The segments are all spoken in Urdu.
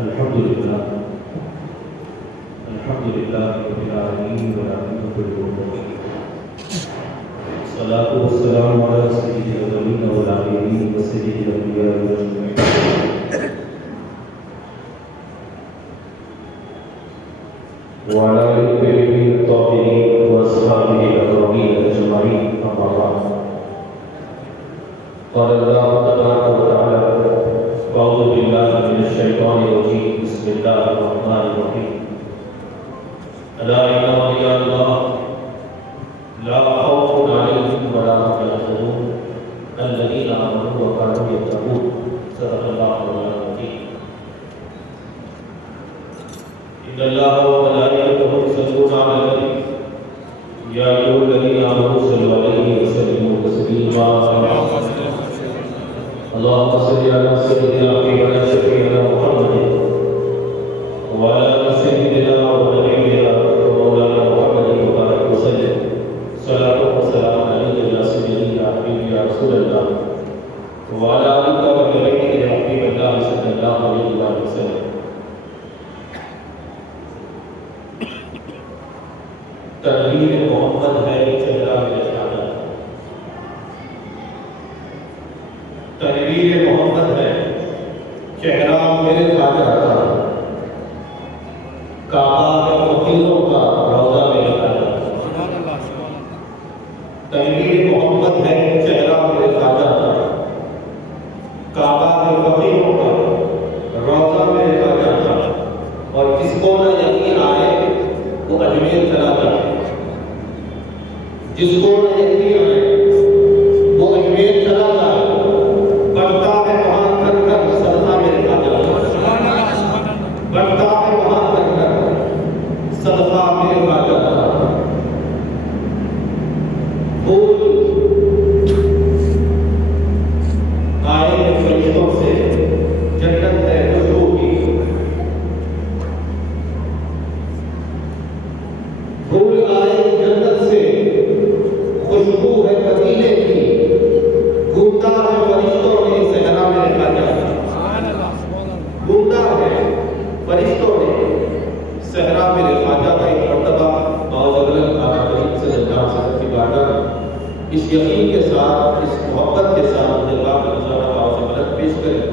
الحمد لله رب العالمين والعاقبة للمتقين الصلاة والسلام على سيد الأولين والآخرين وسيد الأنبياء والمرسلين وعلى آله الطاهرين الطاهرين وأصحابه الأكرمين أجمعين أما بعد قال الله تبارك وتعالى أعوذ بالله من الشيطان الرجيم بسم الله الرحمن الرحيم ألا إن أولياء الله لا خوف عليهم ولا هم يحزنون الذين آمنوا وكانوا يتقون صدق الله العظيم إن الله وملائكته يصلون على النبي يا أيها الذين آمنوا صلوا عليه وسلموا تسليما اللهم صل على سيدنا وحبيبنا شفيعنا محمد وعلى سيدنا ونبينا ومولانا محمد وبارك وسلم صلاة وسلام عليك يا سيدي يا حبيبي يا رسول الله وعلى آلك وبيتك يا حبيب الله صلى الله عليه وسلم. تنویر محمد ہے چہرہ میرے خیال تنویر محمد ہے چہرہ میرے خواجہ کا کعبہ ہے فقیروں کا روضہ میرے خواجہ تنویر محمد ہے چہرہ میرے خواجہ کا کعبہ ہے فقیروں کا روضہ میرے خواجہ کا اور جس کو نہ یقین آئے وہ اجمیر چلا جائے جس کو نہ یقین آئے وہ اجمیر چلا جائے بڑھتا ہے وہاں کر کر صدقہ میرے خواجہ بڑھتا ہے وہاں کر کر صدقہ میرے خواجہ پھول آئے ہیں فرشتوں سے جنت ہے خوشبو کی پھول آئے جنت سے خوشبو ہے مدینے کی گھومتا ہے فرشتوں نے صحرا میرے خواجہ گھومتا ہے فرشتوں نے صحرا میرے خواجہ کا ایک مرتبہ معاذ آقا کریم صلی اللہ علیہ وسلم کی بارگاہ اس یقین کے ساتھ اس محبت کے ساتھ دل کا مظاہرہ معاذ پیش کریں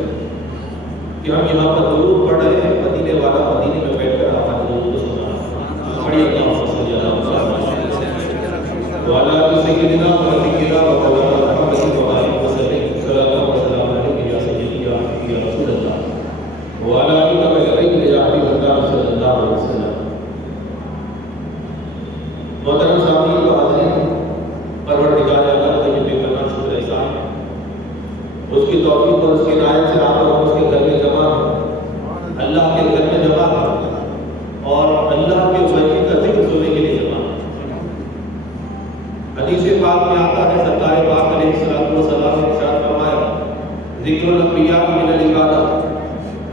کہ ہم یہاں پر درود پڑھ رہے ہیں مدینے والا مدینے میں بیٹھ کر آپ نے درود سنا پڑھیے اللہ صلی اللہ علیہ وسلم وعلى سيدنا ونبينا ومولانا محمد وعلى وسلم صلاة وسلام عليك يا سيدي يا حبيبي يا رسول الله وعلى آلك وصحبه يا حبيب الله صلى الله عليه وسلم. محترم سامعین و حاضرین، پروردگار اللہ کا یہ بے پناہ شکر احسان ہے اس کی توفیق اور اس کی عنایت سے آپ اور اس کے گھر میں جمع اللہ کے گھر میں جمع اور اللہ کے وحی کا ذکر سننے کے لیے جمع. حدیث پاک میں آتا ہے سرکار پاک علیہ الصلوۃ والسلام نے ارشاد فرمایا ذکر الانبیاء من العبادۃ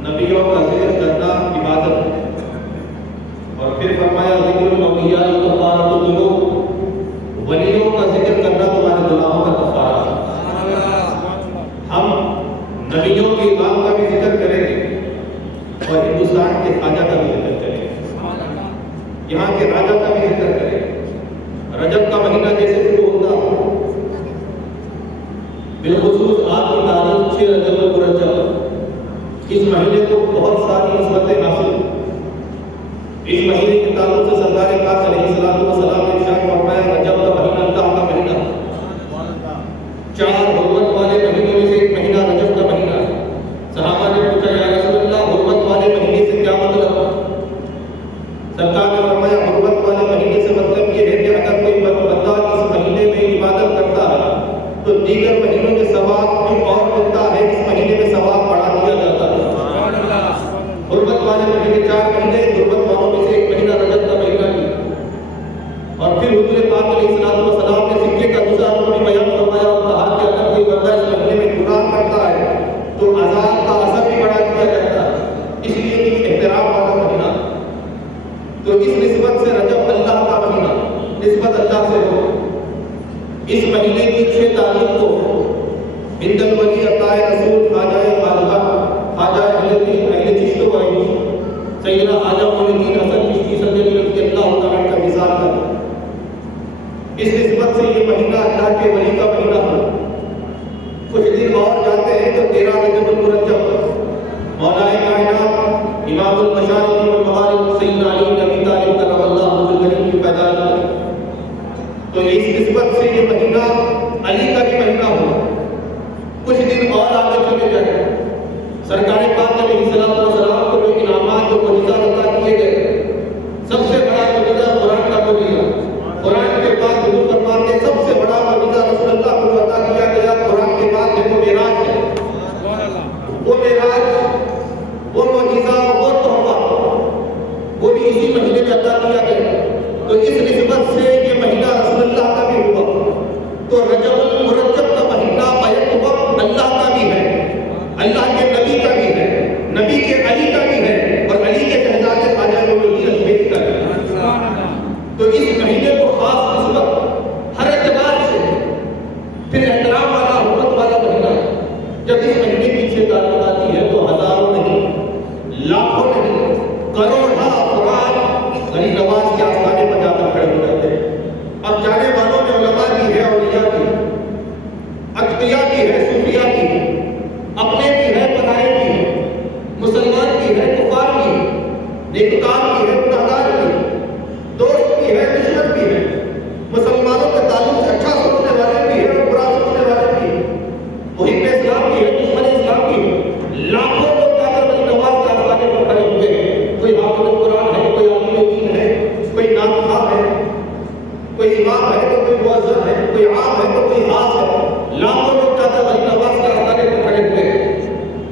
نبیوں کا ذکر کرنا عبادت ہے اور پھر فرمایا ذکر الاولیاء کفارۃ الذنوب ولیوں کا ذکر کرنا تمہارے گناہوں کا کفارہ ہے. ہم نبیوں کے امام کا بھی ذکر کریں گے اور ہندوستان کے خواجہ کا بھی ذکر کریں گے یہاں کے راجہ کا بھی ذکر کریں گے. رجب کا مہینہ جیسے شروع ہوتا بالخصوص آج کی تاریخ 6 رجب المرجب اس مہینے کو بہت ساری نسبتیں حاصل. اس مہینے کے تعلق سے سرکار پاک علیہ الصلوۃ والسلام نے ارشاد فرمایا رجب کا مہینہ اللہ کا مہینہ 4 حرمت والے مہینوں میں سے ایک مہینہ رجب کا مہینہ ہے. صحابہ نے پوچھا یا رسول اللہ حرمت والے مہینے سے کیا مطلب؟ سرکار نے فرمایا حرمت والے مہینے سے مطلب یہ ہے کہ اگر کوئی بندہ اس مہینے میں عبادت کرتا ہے تو دیگر مہینوں میں ثواب جو اور ملتا ہے اس مہینے میں ثواب بڑھا دیا جاتا ہے. حرمت والے مہینے 4 مہینے حرمت والوں میں سے ایک مہینہ رجب کا مہینہ بھی اور پھر حضور پاک علیہ الصلوۃ والسلام نے سکے کا دوسرا رخ بھی بیان فرمایا اور کہا کہ اگر کوئی بندہ اس مہینے میں گناہ کرتا ہے تو عذاب کا اثر بھی بڑھا دیا جاتا ہے اس لیے کہ احترام والا مہینہ. تو اس نسبت سے رجب اللہ کا مہینہ نسبت اللہ سے ہو. اس مہینے کی 6 تاریخ کو بنت الولی عطائے رسول خواجہ خواجہ اہل چشت و سرکار پاک علیہ السلام کو جو انعامات جو معجزات عطا کیے گئے، سب سے بڑا معجزہ قرآن کا معجزہ، قرآن کے بعد حضور فرماتے ہیں سب سے بڑا معجزہ رسول اللہ کو عطا کیا گیا قرآن کے بعد ہے وہ معراج ہے۔ وہ معراج، وہ معجزہ، وہ تحفہ، وہ بھی اسی مہینے میں عطا کیا گیا۔ تو اس نسبت سے یہ مہینہ رسول اللہ کا بھی ہوا، تو رجب المرجب کا مہینہ بیک وقت اللہ کا بھی ہے، اللہ کے نبی کا بھی ہے، نبی کے علی کا بھی ہے، اور علی کے شہزادے خواجہ نور الدین اجمیری کا بھی ہے۔ تو اس مہینے کو خاص نسبت ہر اعتبار سے پھر احترام والا، حرمت والا مہینہ ہے۔ جب اس مہینے کی پیچھے تعلق آتی ہے تو ہزاروں نہیں، لاکھوں نہیں، کروڑوں افراد غریب نواز کے آستانے پر جا کر کھڑے ہو جاتے ہیں۔ اب جانے والوں میں علماء بھی ہے، اولیاء بھی ہے، اتقیاء بھی ہے، صوفیاء بھی ہے، اپنے بھی ہے، پرائے بھی ہے، مسلمان بھی ہے، کفار بھی ہے، نیکوکار بھی ہے، گناہگار بھی ہے، دوست بھی ہے، دشمن بھی ہے، مسلمانوں کے تعلق سے اچھا سوچنے والے بھی ہیں اور برا سوچنے والے بھی ہیں، محب اسلام بھی ہے، دشمن اسلام بھی ہے۔ لاکھوں لوگ جا کر غریب نواز کے آستانے پر کھڑے ہوئے ہیں۔ کوئی حافظ قرآن ہے، کوئی عالم دین ہے، کوئی ناخواہ ہے، کوئی امام ہے تو کوئی مؤذن ہے، کوئی عام ہے تو کوئی خاص ہے۔ لاکھوں لوگ جا کر غریب نواز کے آستانے پر کھڑے ہوئے ہیں۔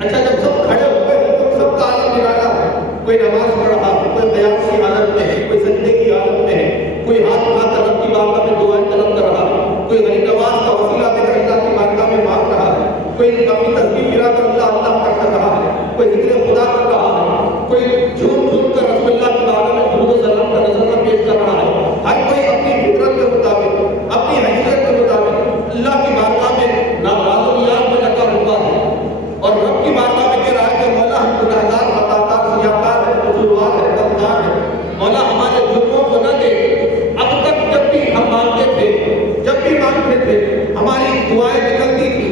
اچھا، جب سب کھڑے ہوئے ہیں تو سب کا عالم نرالا ہے، کوئی نماز پڑھ رہا ہے، کوئی قیام کی حالت میں ہے، کوئی سجدے کی حالت میں ہے، کوئی ہاتھ اٹھا کر رب کی بارگاہ میں دعائیں طلب کر رہا ہے، کوئی غریب نواز کا وسیلہ دے کر اللہ کی بارگاہ میں مانگ رہا ہے، کوئی اپنی تسبیح گرا کر اللہ اللہ کر رہا ہے، کوئی ذکر خدا کر رہا ہے، کوئی جھوم جھوم کر رسول اللہ کی بارگاہ میں درود و سلام کا نذرانہ پیش کر رہا ہے۔ ہر کوئی اپنی فطرت کے مطابق، اپنی حیثیت کے مطابق اللہ کی بارگاہ میں ناز و نیاز میں لگا ہوا ہے، اور رب کی بارگاہ میں کہہ رہا ہے کہ مولا ہم گنہگار، خطاکار، سیاہکار ہے، قصوروار ہے، غمخوار ہے، مولا ہمارے جرموں کو نہ دے۔ اب تک جب بھی ہم مانگتے تھے، جب بھی مانگتے تھے، ہماری دعائیں نکلتی تھی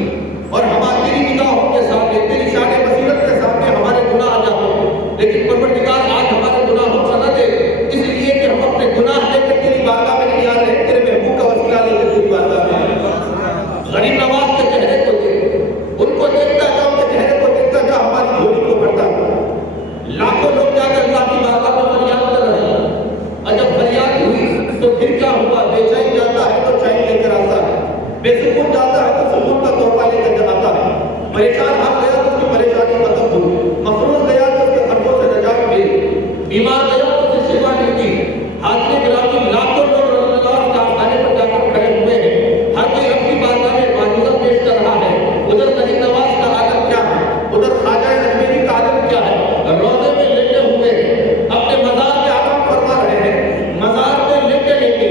اور ہماری تیری نگاہوں کے سامنے، تیری شان بصیرت کے سامنے ہمارے گناہ آ جاتے، لیکن پروردگار آج ہمارے گناہوں کو نہ دے، اس لیے کہ ہم اپنے گناہ لے کر تیری بارگاہ میں نہیں آ رہے، تیرے محبوب کا وسیلہ لے کر تیری بارگاہ میں آ رہے۔ غریب نواز کے چہرے کو دیکھ، ان کو دیکھتا جا، ان کے چہرے کو دیکھتا جا، ہماری جھولی کو بھرتا جا۔ لاکھوں لوگ جا کر اللہ کی بارگاہ میں فریاد کر رہے ہیں، اور جب فریاد ہوئی تو پھر کیا ہوا؟ بے چین جاتا ہے تو چین لے کر آتا ہے، بے سکون جاتا ہے تو سکون کا تحفہ لے کر آتا ہے، پریشان ہاتھ گیا تو اس کی پریشانی ختم ہوئی، مفروض گیا تو اس کے خرچوں سے نجات ملی، بیمار گیا تو اس سے شفا ملتی۔ حاضر گرامی، لاکھوں لوگ رسول اللہ کے آستانے پر جا کر کھڑے ہوئے ہیں، ہر کوئی اپنی بارگاہ میں معجزہ پیش کر رہا ہے۔ ادھر غریب نواز کا عالم کیا ہے، ادھر خواجہ اجمیری کا عالم کیا ہے، روضے میں لیٹے ہوئے ہیں، اپنے مزار میں آرام فرما رہے ہیں، مزار میں لیٹے لیٹے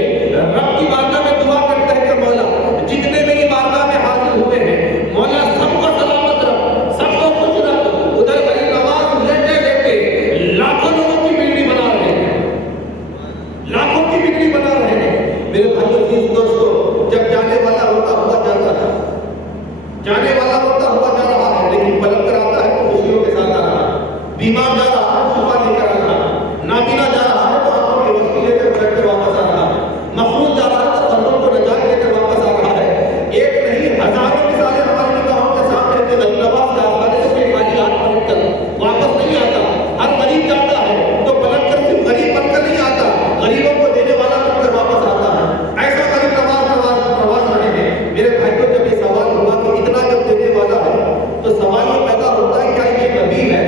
رب کی بارگاہ میں دعا کرتے ہیں کہ مولا جتنے میری بارگاہ میں حاضر ہوئے ہیں، مولا سب کو سلامت رکھ، سب کو خوش رکھ۔ ادھر غریب نواز لیٹے لیٹے لاکھوں لوگوں کی بگڑی بنا رہے ہیں، لاکھوں کی بگڑی بنا رہے ہیں۔ میرے بھائیو عزیز دوستو، جب جانے والا ہوتا ہوا جاتا ہے، جانے والا ہوتا ہوا جا رہا ہے، لیکن پلٹ کر آتا ہے تو خوشیوں کے ساتھ آ رہا ہے، بیمار جا رہا ہے شفا لے کر آ رہا ہے، نابینا جا رہا ہے تو آنکھوں کی روشنی لے کر پلٹ کر واپس آ رہا ہے، مفروض جا رہا ہے تو قلبوں کو نجات لے کر واپس آ رہا ہے۔ ایک نہیں، ہزاروں مثالیں ہماری نگاہوں کے سامنے کہ غریب نواز کے آستانے سے کوئی خالی ہاتھ پلٹ کر واپس نہیں آتا۔ ہر غریب جاتا ہے تو پلٹ کر صرف غریب بن کر نہیں آتا، غریبوں کو دینے والا بن کر واپس آتا ہے۔ ایسا غریب نواز رہے ہیں۔ میرے بھائیوں، جب یہ سوال ہوا کہ اتنا جب دینے والا ہے تو سوال یہ پیدا ہوتا ہے کیا یہ نبی ہے؟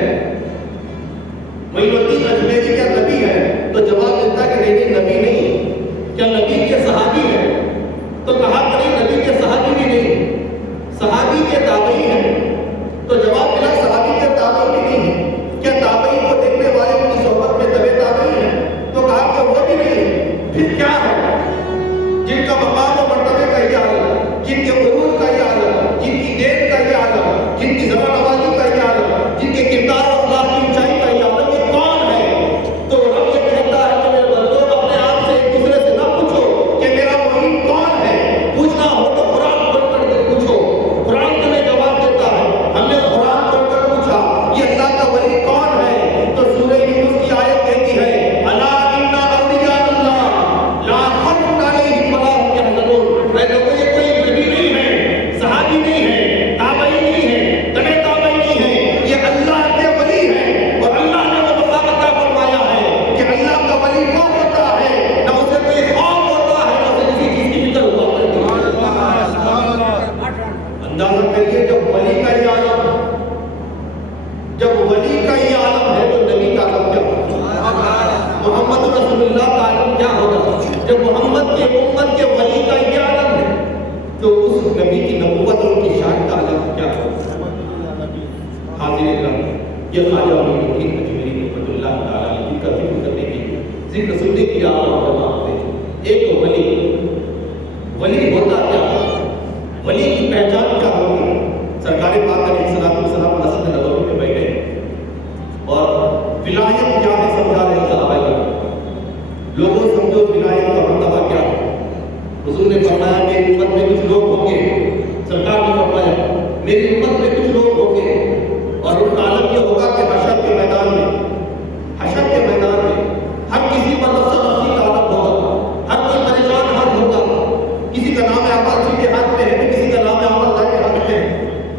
معین الدین اجمیری کیا نبی ہے؟ تو جواب ملتا ہے کہ نہیں، نبی نہیں۔ کیا نبی کے صحابی ہے؟ تو کہا کہ نہیں، نبی کے صحابی بھی نہیں، صحابی کے تابعی ہیں۔ تو جواب ملا صحابی کے تابعی بھی نہیں ہے۔ کیا تابعی کو دیکھنے والے ان کی صحبت میں تبع تابعی ہیں؟ تو کہا کہ وہ بھی نہیں ہے۔ پھر کیا ہے؟ جن کا مقام و مرتبے کا یہ عالم، جن کے عروج کا یہ عالم، جن کی دین کا یہ عالم، جن کی زبان آوازی کا یہ عالم، جن کے کردار و اخلاق کی اونچائی کا یہ عالم، یہ کون ہے؟ تو رب یہ کہتا ہے کہ میرے بندوں، اپنے آپ سے ایک دوسرے سے نہ پوچھو کہ میرا معین کون ہے، پوچھنا ہو تو قرآن کھول کر پوچھو۔ قرآن تمہیں جواب دیتا ہے۔ ہم نے قرآن حاضر اکرام، یہ خواجہ معین الدین اجمیری رحمۃ اللہ تعالیٰ علیہ کا ذکر کرنے کی ذکر سننے کی آپ کو ایک تو ولی ہوتا کیا، ولی کی پہچان کیا ہوگی؟ سرکار پاک علیہ السلام مسجد نبوی میں بیٹھے اور ولایت کیا ہے سمجھا رہے صحابہ کرام، لوگوں سمجھو ولایت کا مرتبہ کیا ہے۔ حضور نے فرمایا میری امت میں کچھ لوگ ہوں گے، سرکار نے فرمایا میری امت میں کچھ لوگ ہوں گے اور ان کا عالم یہ ہوگا کہ حشر کے میدان میں ہر کسی پر نفس نفسی کا عالم ہوگا، ہر کوئی پریشان حال ہوگا، کسی کا نام اعمال سیدھے ہاتھ میں ہے، کسی کا نام اعمال دائیں ہاتھ میں ہے،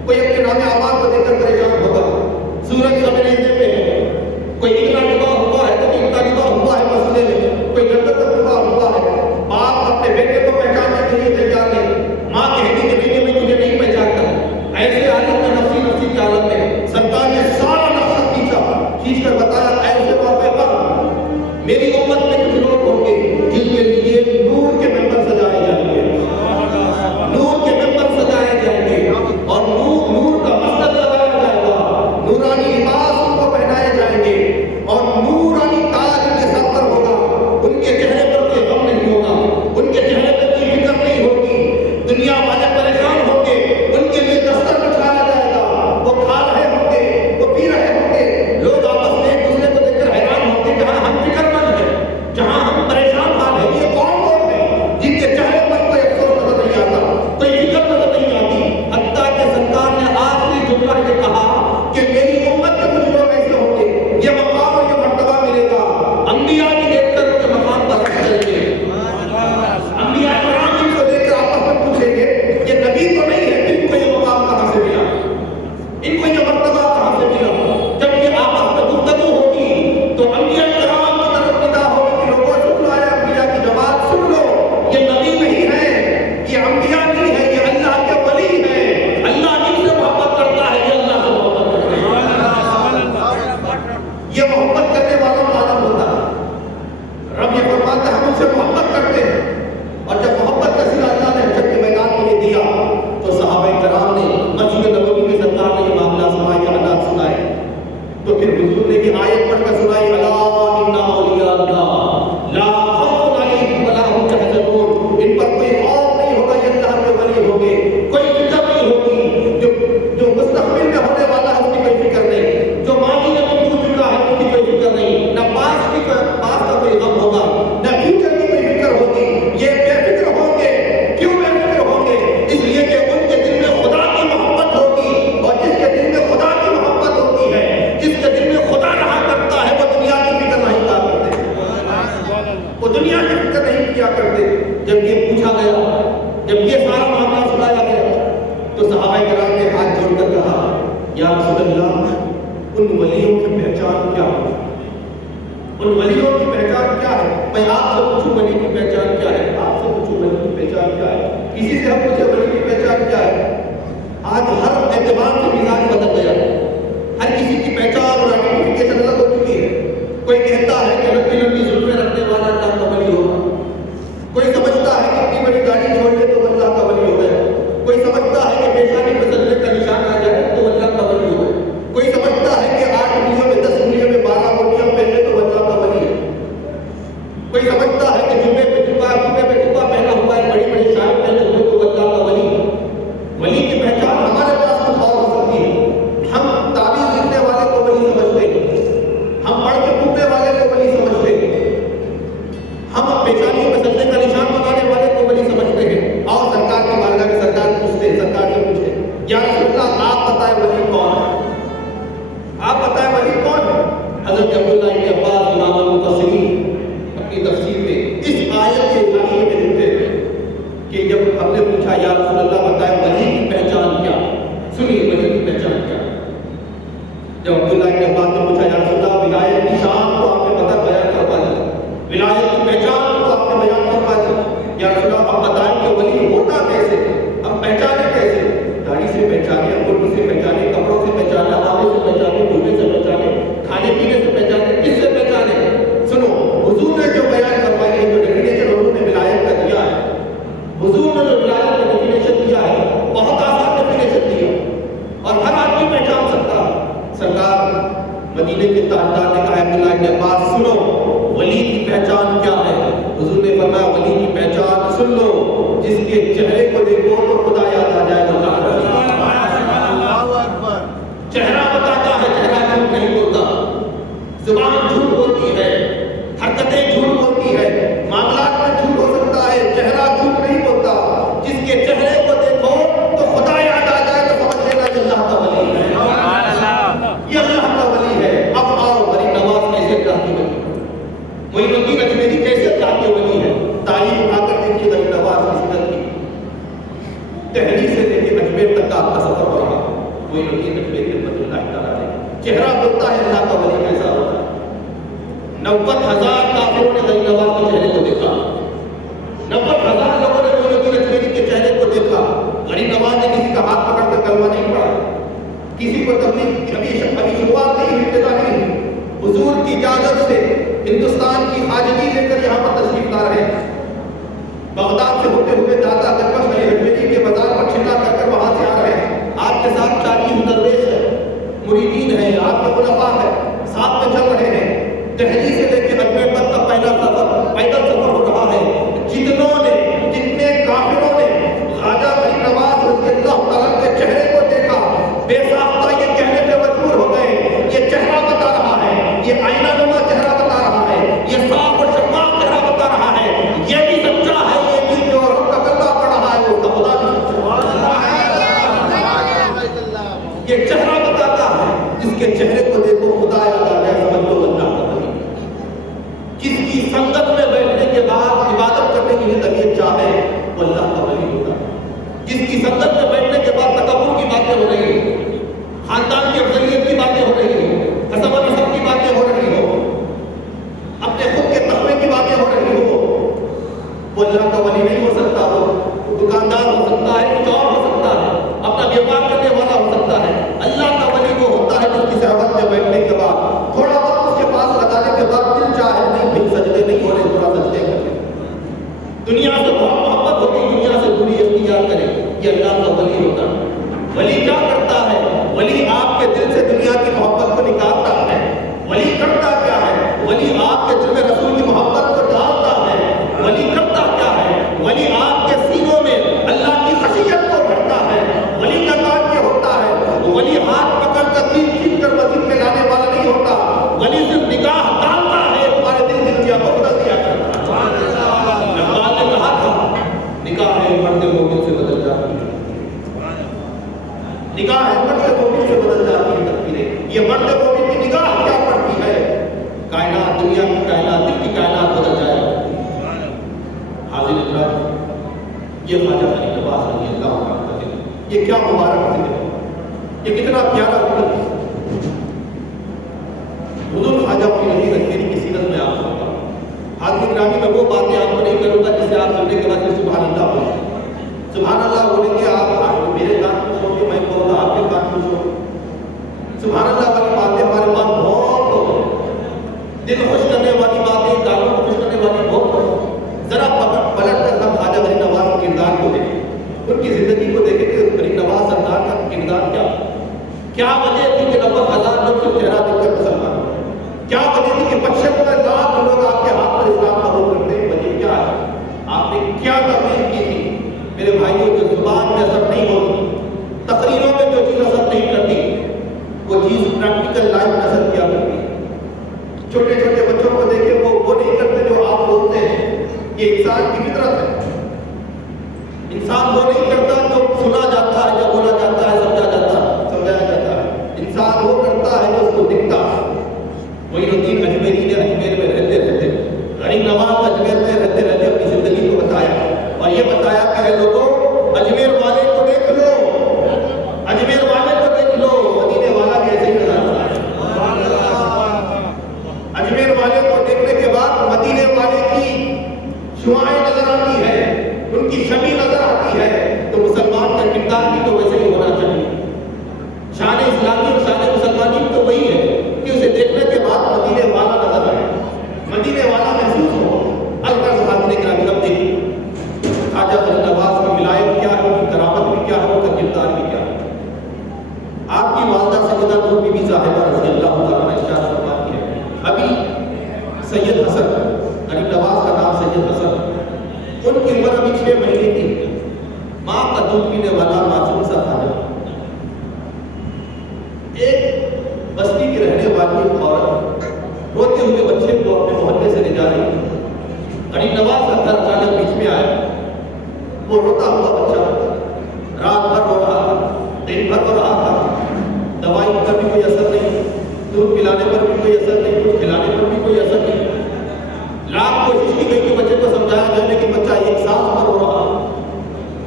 کوئی اپنے نام اعمال کو دیکھ کر پریشان ہوگا، سورج سویرے پہ ہے، کوئی اتنا نکاح ہوا ہے تو کوئی اتنا نکاح ہوا ہے مسئلے میں، کوئی گھر تک نکاح ہوا ہے، باپ اپنے بیٹے کو پہچاننے کے لیے تیار نہیں، ماں کہتی کہ بیٹے میں تجھے نہیں پہچانتا، ایسے عالم میں نفسی کے عالم میں سرکار نے سارا نقشہ کھینچ کر بتایا ایسے موقع پر میری امت میں کچھ لوگ ہوں گے جن کے لیے نور کے ممبر سجائے جائیں گے، نور کے ممبر سجائے جائیں گے اور نور کا مسجد لگایا جائے گا، نورانی لباس ان کو پہنائے جائیں گے اور نورانی تاج ان کے سر پر ہوگا، ان کے چہرے پر کوئی غم نہیں ہوگا، ان کے چہرے پر کوئی فکر نہیں ہوگی، دنیا والے پریشان ہوں گے ان کے لیے دستر بچھایا جائے گا، وہ کھا رہے ہوں گے، وہ پی رہے ہوں گے، لوگ آپس میں ایک دوسرے کو دیکھ کر حیران ہوں گے، جہاں ہم فکر مند ہیں، جہاں ہم پریشان حال ہیں، یہ کون لوگ ہیں جن کے چہرے پر کوئی افسوس نظر نہیں آتا، کوئی فکر نظر نہیں آتی، حتیٰ کہ سرکار نے آخری جملہ یہ کہا کہ میری امت کے کچھ لوگ ایسے ہوں گے، یہ مقام اور یہ مرتبہ ملے گا، انبیاء کی دیکھ کر ان کے مقام پر رکھ چلیں گے، انبیاء کرام ان کو دیکھ کر آپس میں پوچھیں گے یہ نبی تو نہیں ہے، ان کو یہ مقام کہاں سے ملا، ان کو یہ مرتبہ کہاں سے ملا؟ جب یہ آپس میں گفتگو ہوگی تو انبیاء کرام کی طرف ندا ہوگی کہ لوگوں سن لو، اے انبیاء کی جماعت سن لو، یہ نبی نہیں ہے، یہ انبیاء نہیں ہے، یہ اللہ کے ولی ہیں، اللہ ان سے محبت کرتا ہے، یہ اللہ سے محبت کرتے ہیں، یہ محبت کرنے والا عالم ہوتا ہے، رب یہ فرماتا ہے ہم ان سے محبت کرتے ہیں، اور جب محبت کا صلہ اللہ نے حشر کے میدان میں یہ دیا تو صحابہ کرام نے مسجد نبوی میں سرکار نے یہ معاملہ سنائے، یہ حالات سنائے، تو پھر حضور نے یہ آیت پڑھ کر سنائی الا ان اولیاء اللہ لا خوف علیہم ولا هم يحزنون، ان پر کوئی خوف نہیں ہوگا، یہ اللہ کے ولی ہوں گے، کوئی فکر نہیں ہوگی، جو مستقبل میں ہونے والا ہے اس کی کوئی فکر نہیں، جو ماضی میں گزر چکا ہے اس کی کوئی فکر نہیں، نہ پاس کا کوئی غم ہوگا، نہ فیوچر کی کوئی فکر ہوگی، یہ بے فکر ہوں گے، کیوں بے فکر ہوں گے؟ اس لیے کہ ان کے دل میں خدا کی محبت ہوگی، اور جس کے دل میں خدا کی محبت ہوتی ہے، جس کے دل میں خدا رہا کرتا ہے، وہ دنیا کی فکر نہیں کیا کرتے، وہ دنیا کی فکر نہیں کیا کرتے۔ جب یہ پوچھا گیا، جب یہ سارا معاملہ سنایا گیا تو صحابہ کرام نے ہاتھ جوڑ کر کہا یا رسول اللہ ان ولیوں کی پہچان کیا ہے، ان ولیوں کی پہچان کیا ہے؟ میں آپ سے پوچھوں ولی کی پہچان کیا ہے، آپ سے پوچھوں ولی کی پہچان کیا ہے، کسی سے ہم پوچھیں ولی کی پہچان کیا ہے؟ آج ہر اعتبار سے مزاج بدل گیا ہے، ہر کسی کی پہچان اور آئیڈینٹیفیکیشن الگ ہو چکی ہے، کوئی کہتا ہے کہ لمبی لمبی زلفیں رکھنے والا اللہ کا ولی ہوگا، کوئی سمجھتا ہے کہ اتنی بڑی داڑھی چھوڑ دے تو اللہ کا ولی ہو گیا، کوئی سمجھتا ہے کہ پیشانی پہ سجدے کا نشان آ جائے تو اللہ کا ولی ہو گیا، کوئی سمجھتا ہے کہ 8 انگلیوں میں 10 انگلیوں میں 12 انگلیاں پہنے تو اللہ کا ولی ہے، کوئی سمجھتا ہے کہ جبے پہ جبہ پہنا ہوا ہے، بڑی بڑی شال پہنے ہوئے تو اللہ کا ولی ہے۔ ولی کی پہچان ہمارے پاس کچھ اور ہو سکتی ہے، مدینے کے تاجدار نے کہا عبداللہ ابن عباس سنو ولی کی پہچان کیا ہے؟ حضور نے فرمایا ولی کی پہچان سن لو، جس کے چہرے کو دیکھو تو خدا یاد آ جائے گا۔ چہرہ بتاتا ہے، چہرہ جھوٹ نہیں بولتا، زبان جھوٹ بولتی ہے، حرکتیں جھوٹ بولتی ہے، معاملات میں جھوٹ ہو سکتا ہے، چہرہ جھوٹ نہیں بولتا۔ جس کے چہرے کو دیکھو تو خدا یاد آ جائے تو سمجھ لینا یہ اللہ کا ولی ہے، یہ اللہ کا ولی ہے۔ اب آؤ غریب نواز کیسے اللہ کی ولی، معین الدین اجمیری کیسے اللہ کے ولی ہے؟ تاریخ اٹھا کر دیکھیے غریب نواز کی سیرت کی، دہلی سے لے کے اجمیر تک کا آپ کا سفر ہو رہا، معین الدین اجمیری رحمۃ اللہ تعالیٰ علیہ چہرہ بولتا ہے اللہ کا ولی کیسا ہوتا ہے۔ 90,000 کافروں نے غریب نواز کے چہرے کو دیکھا، 90,000 لوگوں نے معین الدین اجمیری کے چہرے کو دیکھا۔ غریب نواز نے کسی کا ہاتھ پکڑ کر کلمہ نہیں پڑھا، کسی کو تبلیغ ابھی شروعات نہیں ہوئی، ابتدا نہیں ہوئی۔ حضور کی اجازت سے ہندوستان کی خواجگی لے کر یہاں پر تشریف لا رہے ہیں، بغداد سے ہوتے ہوئے داتا گنج علی اجمیری کے بازار پر چلا کر وہاں سے آ رہے ہیں۔ آپ کے ساتھ 40 درویش ہیں، مریدین ہیں، آپ کے خلفاء ہیں، ساتھ میں چل رہے ہیں۔ دہلی سے لے کے اجمیر تک کا پہلا سفر پیدل سفر ہو رہا ہے۔ جتنے کافروں نے خواجہ غریب نواز رضی اللہ تعالیٰ کے چہرے کو دیکھا، بے ساختہ یہ کہنے پہ مجبور ہو گئے یہ چہرہ بتا رہا ہے، یہ آئینہ نما چہرہ بتا رہا ہے، یہ صاف اور شفاف چہرہ بتا رہا ہے، یہ بھی سچا ہے، یہ بھی جو رب کا کلمہ پڑھ رہا ہے وہ اس کا خدا بھی سچا ہے۔ یہ چہرہ بتاتا ہے، جس کے چہرے کو دیکھو خدا یاد آ جائے، سمجھ لو اللہ کا ولی۔ جس کی سنگت میں بیٹھنے کے بعد عبادت کرنے کی طبیعت چاہے وہ اللہ کا ولی ہوتا ہے۔ جس کی سنگت میں بیٹھنے کے بعد تکبر کی باتیں ہو رہی ہوں، خاندان کی افضلیت کی باتیں ہو رہی ہوں، حسب و نسب کی باتیں ہو رہی ہوں، اپنے خود کے تقوی کی باتیں ہو رہی ہوں، وہ اللہ کا ولی نہیں ہو سکتا۔ وہ دکاندار ہو سکتا ہے، کچھ اور ہو سکتا ہے، اپنا بیوپار کرنے والا ہو سکتا ہے۔ اللہ کا ولی وہ ہوتا ہے جس کی صحبت میں بیٹھنے کے بعد تھوڑا وقت اس کے پاس لگانے کے بعد دل چاہے نہیں پھر سجدے نہیں ہو رہے، تھوڑا سجدے کریں، دنیا سے بہت محبت ہوتی، دنیا سے دوری اختیار کریں، یہ اللہ کا ولی ہوتا ہے۔ ولی کیا کرتا ہے؟ ولی آپ کے دل سے دنیا کی محبت کو نکالتا ہے۔ ولی کرتا کیا ہے؟ ولی آپ کے دل میں رسول کی محبت کو ڈالتا ہے۔ ولی کرتا کیا ہے؟ ولی آپ کے سینوں میں اللہ کی خشیت کو بھرتا ہے۔ ولی کا کام یہ ہوتا ہے، ولی ہاتھ پکڑ کر کھینچ کر مسجد میں لانے والا نہیں ہوتا، ولی صرف نگاہ ڈالتا ہے، تمہارے دل دنیا کو بدل دیا کرتا ہے۔ اقبال نے کہا تھا نگاہ ہے مرد مومن سے بدل جاتی ہے، نگاہ ہے مرد مومن سے بدل جاتی ہے تقدیریں۔ یہ مرد مومن کی نگاہ کیا پڑتی ہے؟ کائنات، دنیا کی کائنات، دل کی کائنات بدل جائے گا۔ حاضر اکرام، یہ خواجہ غریب نواز رضی اللہ عنہ کا دل، یہ کیا مبارک دل ہے، یہ کتنا پیارا دل ہے۔ حضور خواجہ معین الدین اجمیری کی سیرت میں آپ ہوگا۔ حاضر اکرامی، میں وہ باتیں آپ کو نہیں کروں گا جسے آپ سننے کے بعد سبحان اللہ بولیں، سبحان اللہ بولیں گے آپ میرے کان خوش ہوں گے، میں کہوں گا آپ کے کان خوش ہوں۔ سبحان اللہ والی باتیں ہمارے پاس بہت ہو، دل خوش کرنے والی باتیں، کانوں کو خوش کرنے والی بہت ہو۔ ذرا پلٹ کر ہم خواجہ غریب نواز کے کردار کو دیکھیں، ان کی زندگی کو دیکھیں کہ غریب نواز سرکار کا کردار کیا وجہ تھی کہ 90,000 لوگ صرف چہرہ دیکھ کر مسلمان، کیا وجہ تھی کہ 75 لاکھ لوگ آپ کے ہاتھ پر اسلام قبول کرتے ہیں؟ وجہ کیا ہے؟ آپ نے کیا تبلیغ کی تھی؟ میرے بھائیوں، جو زبان میں اثر نہیں ہوتی، تقریروں میں جو چیز اثر نہیں کرتی، وہ چیز پریکٹیکل لائف میں اثر کیا کرتی ہے۔ چھوٹے چھوٹے بچوں کو دیکھیں، وہ نہیں کرتے جو آپ بولتے ہیں، یہ انسان کی فطرت ہے۔ انسان وہ نہیں کرتا جو سنا جاتا ہے، جو بولا جاتا ہے، سمجھایا جاتا ہے۔ انسان وہ کرتا ہے جو اس کو دکھتا ہے۔ معین الدین اجمیری نے اجمیر میں رہتے رہتے، غریب نواز اجمیر میں رہتے رہتے اپنی زندگی کو بتایا، اور یہ بتایا کہ اے لوگوں، اجمیر والے کو دیکھ لو، اجمیر والے کو دیکھ لو، مدینے والا بھی ایسے ہی نظر آتا ہے۔ اجمیر والے کو دیکھنے کے بعد مدینے والے کی شعائیں نظر آتی ہے، ان کی شبیہ نظر آتی ہے۔ ان کی عمر ابھی 6 مہینے کی، ماں کا دودھ پینے والا معصوم سا خواجہ، ایک بستی کی رہنے والی عورت روتے ہوئے بچے کو اپنے محلے سے لے جا رہی تھی۔ غریب نواز کا گھر اچانک بیچ میں آیا، وہ روتا ہوا بچہ رات بھر رو رہا تھا، دن بھر رو رہا تھا، دوائی پر بھی کوئی اثر نہیں، دودھ پلانے پر بھی کوئی اثر نہیں، کچھ کھلانے پر بھی کوئی اثر نہیں۔ لاکھ کوشش کی گئی کہ بچے کو سمجھایا جائے، لیکن بچہ ایک سانس پر رو رہا،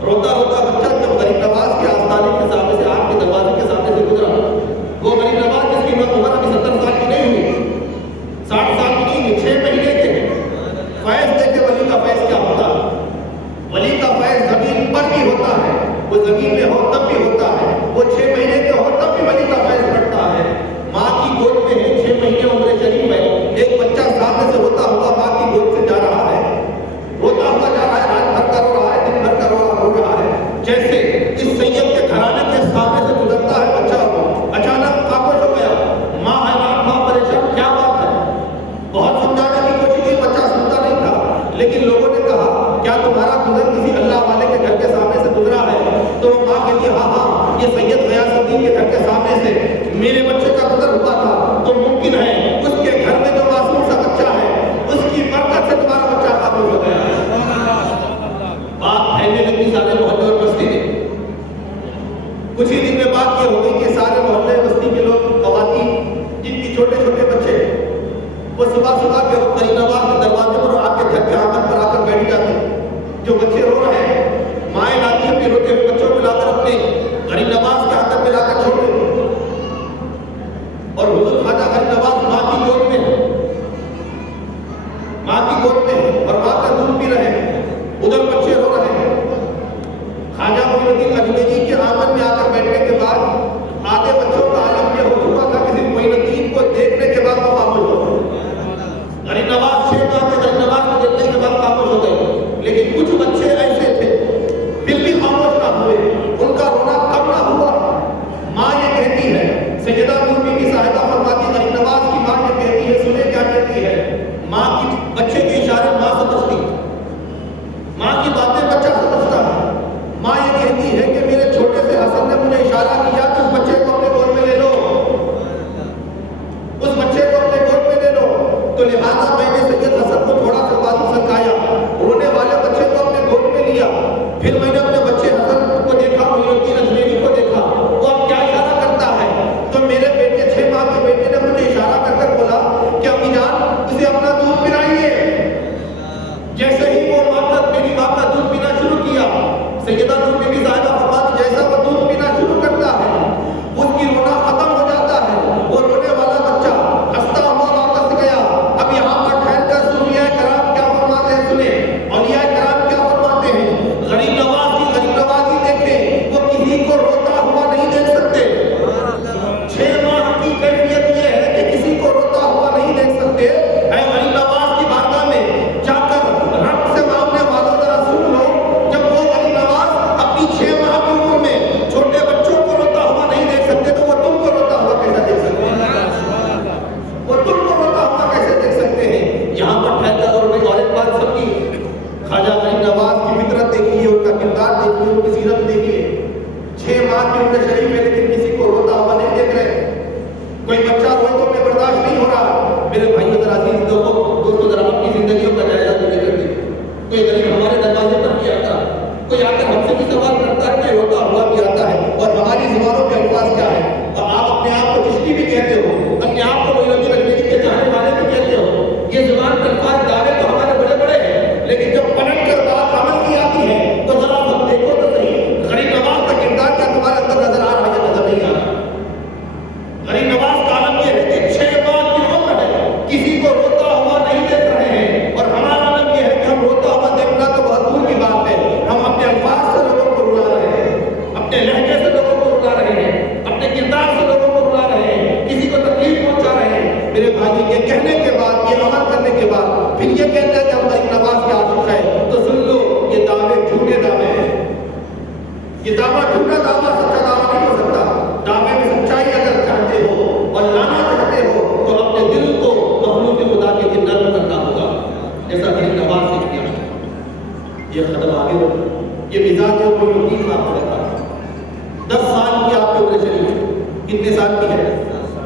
روتا روتا بچہ جب غریب نواز کے آستانے کے سامنے سے، آگ کے دروازے کے سامنے سے گزرا، وہ غریب نواز جس کی عمر ابھی 70 سال کی نہیں ہوئی، 60 سال کی نہیں ہوئی، 6 مہینے کے فیض دیکھے ولی کا فیض کیا ہوتا ہے۔ ولی کا فیض زمین پر بھی ہوتا ہے، وہ زمین میں ہو تب بھی ہوتا ہے، وہ 6 مہینے کے ہو تب بھی ولی کا فیض پڑتا ہے۔ ماں کی گود میں ہے، 6 مہینے عمر شریف ہے، ایک بچہ سامنے سے روتا ہوا ماں کی گود سے جا رہا ہے، روتا ہوا جا رہا ہے، رات بھر کا رو رہا ہے، دن بھر کا رو رہا ہے، جیسے اس سید کے گھرانے کے سامنے سے گزرتا ہے بچہ کو، اچانک خاموش ہو گیا، ماں حیران، ماں پریشان، کیا بات ہے؟ بہت سمجھانے کی کوشش کی، بچہ سنتا نہیں تھا، لیکن لوگوں نے کہا کیا تمہارا گزر کسی اللہ والے کے گھر کے سامنے سے گزرا ہے؟ تو وہ ماں کہتی ہاں ہاں، یہ سید غیاث الدین کے گھر کے سامنے سے میرے بچے کا گزر ہوا تھا، تو ممکن ہے اس کے گھر میں جو معصوم سا بچہ ہے اس کی برکت سے تمہارا بچہ قابل ہو گیا۔ بات پھیلنے لگی سارے محلے اور بستی میں۔ کچھ ہی دن میں بات یہ ہو گئی کہ سارے محلے بستی کے لوگ، خواتین جن کی چھوٹے چھوٹے بچے، وہ صبح صبح کے وقت غریب نواز کے دروازے پر آ کے گھر کے آنگن پر آ کر بیٹھ جاتے، جو بچے رو رہے ہیں مائیں لاتی اپنے روتے ہوئے بچوں کو لا کر اپنے غریب نواز کے آنگن میں لا کر چھوڑ دیتے، اور حضور خواجہ غریب نواز ماں کی گود میں ہے، ماں کی گود میں ہے اور ماں کا دودھ پی رہے ہیں، ادھر بچے رو رہے ہیں۔ خواجہ معین الدین اجمیری کے آنگن میں آ کر بیٹھنے کے بعد آدھے بچوں کا عالم یہ ہو چکا تھا کہ صرف معین الدین کو دیکھنے کے بعد وہ خاموش ہو گئے۔ غریب نواز 6 ماہ کے غریب نواز کو دیکھنے کے بعد خاموش ہو گئے، لیکن کچھ بچے ایسے تھے پھر بھی خاموش نہ ہوئے، ان کا رونا کم نہ ہوا۔ ماں یہ کہتی ہے، سیدہ نور بی بی صاحبہ فرماتی، غریب نواز کی ماں یہ کہتی ہے، سنیں کیا کہتی ہے، ماں کی بچے کے اشارے ماں سمجھتی، ماں کی باتیں بچہ سمجھتا ہے۔ ماں یہ کہتی ہے کہ میرے چھوٹے سے حسن نے مجھے اشارہ کیا کہ اس بچے کو اپنے گود میں لے لو، اس بچے کو اپنے گود میں لے لو، تو لہٰذا میں نے سید حسن کو تھوڑا سا بازو سرکایا، رونے والے بچے کو اپنے گود میں لیا، پھر میں نے اپنے بچے حسن کو دیکھا، معین الدین اجمیری کو دیکھا، وہ اب کیا اشارہ کرتا ہے، تو میرے بیٹے 6 ماہ کے بیٹے نے مجھے اشارہ کر کر بولا کہ امی جان اسے اپنا دودھ پلائیے۔ جیسے ہی وہ میری ماں کا دودھ پینا شروع کیا، سیدہ نور بی بی صاحبہ فرماتی جیسا وہ دودھ پینا شروع کرتا ہے اس کی رونا ختم ہو جاتا ہے، وہ رونے والا بچہ ہنستا ہوا واپس گیا۔ اب یہاں پر ٹھہر کر صوفیاء کرام کیا فرماتے ہیں سنیں، اولیاء کرام کیا فرماتے ہیں۔ غریب نواز کی غریب نوازی دیکھیں، وہ کسی کو روتا ہوا نہیں دیکھ سکتے۔ 6 ماہ کی کیفیت یہ ہے کہ کسی کو روتا ہوا نہیں دیکھ سکتے۔ اے غریب نواز کی بارگاہ میں جا کر رب سے مانگنے والوں ذرا سن لو، جب وہ غریب نواز اپنی 6 ماہ کی عمر میں چھوٹے بچوں کو روتا ہوا نہیں دیکھ سکتے تو وہ تم کو روتا ہوا کیسے دیکھ سکتے ہیں؟ وہ تم کو روتا ہوا کیسے دیکھ سکتے ہیں؟ یہاں پر ٹھہر کر اور ایک بات سمجھیے، خواجہ غریب نواز کی فطرت دیکھیے، ان کا کردار دیکھیے، ان کی سیرت دیکھیے۔ 6 ماہ کی عمر شریف ہے لیکن کسی کو روتا ہوا نہیں دیکھ رہے، کوئی بچہ روئے تو میں برداشت نہیں ہو رہا۔ میرے بھائیو ذرا عزیز دوستو ذرا اپنی زندگیوں کا جائزہ لے کر دیکھیں، کوئی غریب ہمارے دروازے پر بھی آتا ہے، کوئی آ کر ہم سے بھی سوال کرتا ہے، کوئی روتا ہوا بھی آتا ہے، اور ہماری زبانوں کے الفاظ کیا ہے؟ اور آپ اپنے آپ کو چشتی بھی کہتے ہو، اپنے آپ کو معین الدین اجمیری کے چاہنے والے بھی کہتے ہو، یہ زبان کے الفاظ دعوے تو ہمارے بڑے بڑے ہیں، لیکن جب پلٹ کر بات عمل کی آتی ہے تو ذرا ہم دیکھو تو صحیح، غریب نواز کا کردار کیا تمہارے اندر نظر آ رہا ہے یا نظر نہیں آ رہا؟ غریب نواز کا عالم یہ ہے کہ 6 ماہ کی عمر ہے، کسی کو روتا ہوا نہیں دیکھ رہے ہیں، اور ہمارا عالم یہ ہے کہ ہم روتا ہوا دیکھنا تو بہت دور کی بات ہے، ہم اپنے الفاظ سے لوگوں کو رلا رہے ہیں، اپنے لہجے سے لوگوں کو رلا رہے ہیں، اپنے کردار سے لوگوں کو رلا رہے ہیں، کسی کو تکلیف پہنچا رہے ہیں۔ میرے بھائی یہ کہنے کے بعد، یہ عمل کرنے کے بعد پھر یہ کہتے ہیں کہ ہم غریب نواز کے عاشق ہے، تو سن لو یہ دعوے جھوٹے دعوے ہیں، یہ دعویٰ جھوٹا دعویٰ سچا دعویٰ نہیں ہو سکتا۔ دعوے میں سچائی اگر چاہتے ہو سال کی ہے،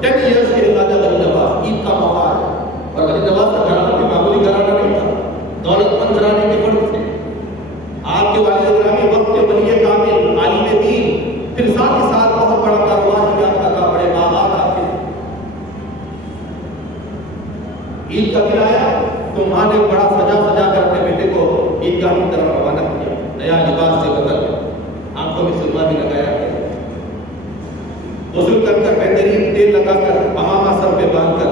10 ایئرس کے خواجہ غریب نواز، عید کا موقع ہے. اور غریب نواز کا گھرانہ کوئی معمولی گھرانہ نہیں تھا، دولت مند گھرانے کے فرد تھے. آپ کے والد گرامی وقت کے ولی کامل، عالم دین، پھر ساتھ ہی ساتھ بہت بڑا کاروبار کیا تھا، بڑے باغات آپ کے. عید کا دن آیا تو ماں نے بڑا سجا کر اپنے بیٹے کو عیدگاہ کی طرف روانہ کیا، نیا لباس سے بدل، آنکھوں میں سرما بھی لگایا، غسل کر بہترین تیل لگا کر امامہ سر پہ باندھ کر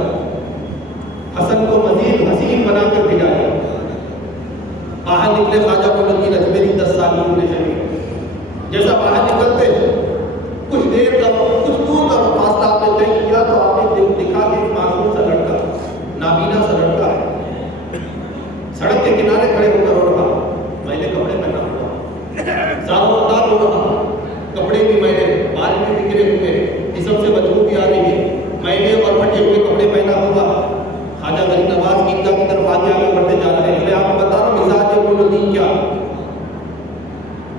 حسن کو مزید حسین بنا کر بھیجایا. باہر نکلے خواجہ معین اجمیری 10 سال کی عمر شریف. جیسا باہر نکلتے کچھ دور کا فاصلہ آپ نے طے کیا تو آپ نے دکھا کہ معصوم سا لڑکا، نابینا سا لڑکا ہے، سڑک کے کنارے کھڑے ہو کر رو رہا، میں نے کپڑے پہنا ہوا، زاروردار ہو رہا، کپڑے بھی میں نے، بال بھی بکھرے ہوئے، جسم سے بدبو بھی آ رہی ہے، میں نے اور پھٹے ہوئے کپڑے پہنا ہوا. خواجہ غریب نواز عیدگاہ کی طرف آگے بڑھتے جا رہے ہیں. میں آپ کو بتا رہا ہوں مزاج معین کیا.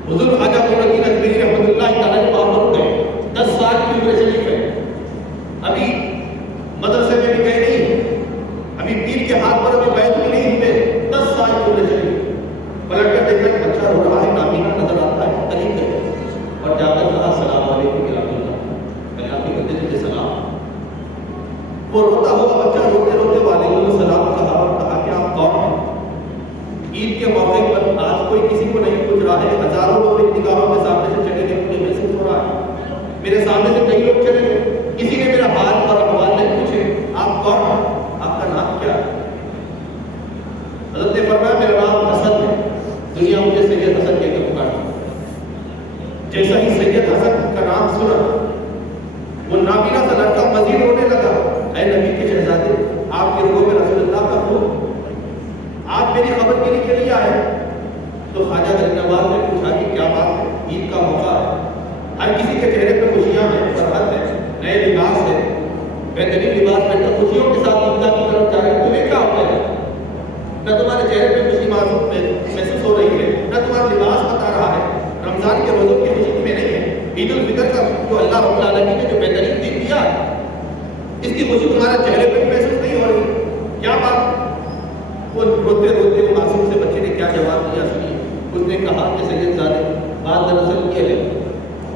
حضور خواجہ معین اجمیری رحمۃ اللہ تعالی علیہ گئے، 10 سال کی عمر شریف ہے، ابھی مدرسے میں بھی گئے نہیں، ابھی پیر کے ہاتھ پر ابھی بیعت بھی نہیں ہوئے، 10 سال کی عمر شریف. پلٹ کر دیکھا کہ بچہ رو رہا ہے، نابینا نظر آتا ہے، قریب گئے اور جا کر کہا السلام علیکم یا رسول اللہ. میں آپ کی بندے سے سلام. وہ روتا ہوا بچہ روتے روتے وعلیکم السلام کہا اور کہا کہ آپ کون ہیں؟ عید کے موقع پر آج کوئی کسی کو نہیں پوچھ رہا ہے، ہزاروں لوگ نگاہوں کے سامنے سے چلے گئے، مجھے محسوس ہو رہا ہے میرے سامنے سے کئی لوگ چلے گئے، کسی نے میرا حال اور احوال نہیں پوچھے. آپ کون ہیں؟ آپ کا نام کیا ہے؟ حضرت نے فرمایا میرا نام حسن ہے، دنیا مجھے سید حسن کہہ کر پکارتی. جیسا ہی سید حسن کا نام سنا وہ نابینا سا لڑکا مزید رونے لگا. اے نبی کے شہزادے، آپ کے روح میں رسول اللہ کا خون، آپ میری خبر کے لیے آئے. تو خواجہ غریب نواز نے پوچھا کہ کیا بات ہے؟ عید کا موقع ہے، ہر کسی کے چہرے پہ خوشیاں ہیں، فرحت ہے، نئے لباس ہے، بہترین لباس پہن کر خوشیوں کے ساتھ عیدگاہ کی طرف جا رہے ہیں. تمہیں کیا ہوتا ہے؟ نہ تمہارے چہرے پہ خوشی محسوس ہو رہی ہے، نہ تمہارا لباس بتا رہا ہے. رمضان کے روزوں کی خوشی تمہیں نہیں ہے، عید الفطر کا جو اللہ رب العالمین نے جو بہترین دن دیا ہے اس کی خوشی تمہارے چہرے پہ محسوس نہیں ہو رہی، کیا بات؟ وہ روتے روتے وہ معصوم سے بچے نے کیا جواب دیا سنیے. اس نے کہا کہ سید زادے، بات دراصل یہ ہے،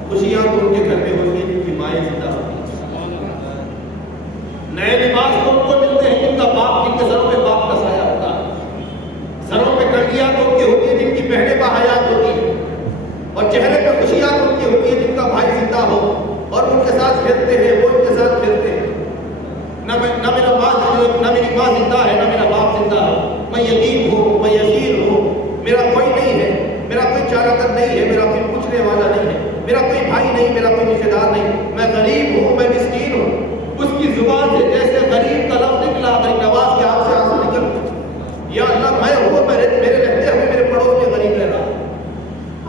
خوشیاں تو ان کے گھر میں ہوتی ہیں جن کی مائیں زندہ ہوتی ہیں، نئے لباس تو ان کو ملتے ہیں جن کا باپ، جن کے سروں پہ باپ کا سایہ ہوتا ہے، سروں پہ کنڈیاں تو ان کی ہوتی ہیں جن کی بہنیں باحیات ہوتی ہیں، اور چہرے پہ خوشیاں تو ان کی ہوتی ہیں جن کا بھائی زندہ ہو اور ان کے ساتھ کھیلتے ہیں، وہ ان کے ساتھ کھیلتے ہیں. نہ میری ماں زندہ ہے، نہ میرا باپ زندہ ہے، میں یتیم ہوں، میں یسیر ہوں، میرا کوئی نہیں ہے، میرا کوئی چارہ در نہیں ہے، میرا کوئی پوچھنے والا نہیں ہے، میرا کوئی بھائی نہیں، میرا کوئی رشتے دار نہیں، میں غریب ہوں، میں مسکین ہوں. اس کی زبان سے جیسے غریب کا لفظ نکلا، غریب نواز کے آنکھ سے آنسو نکل، یا اللہ میں ہوں، میرے رہتے ہوئے میرے پڑوس میں غریب رہ رہا.